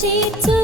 చేర్చు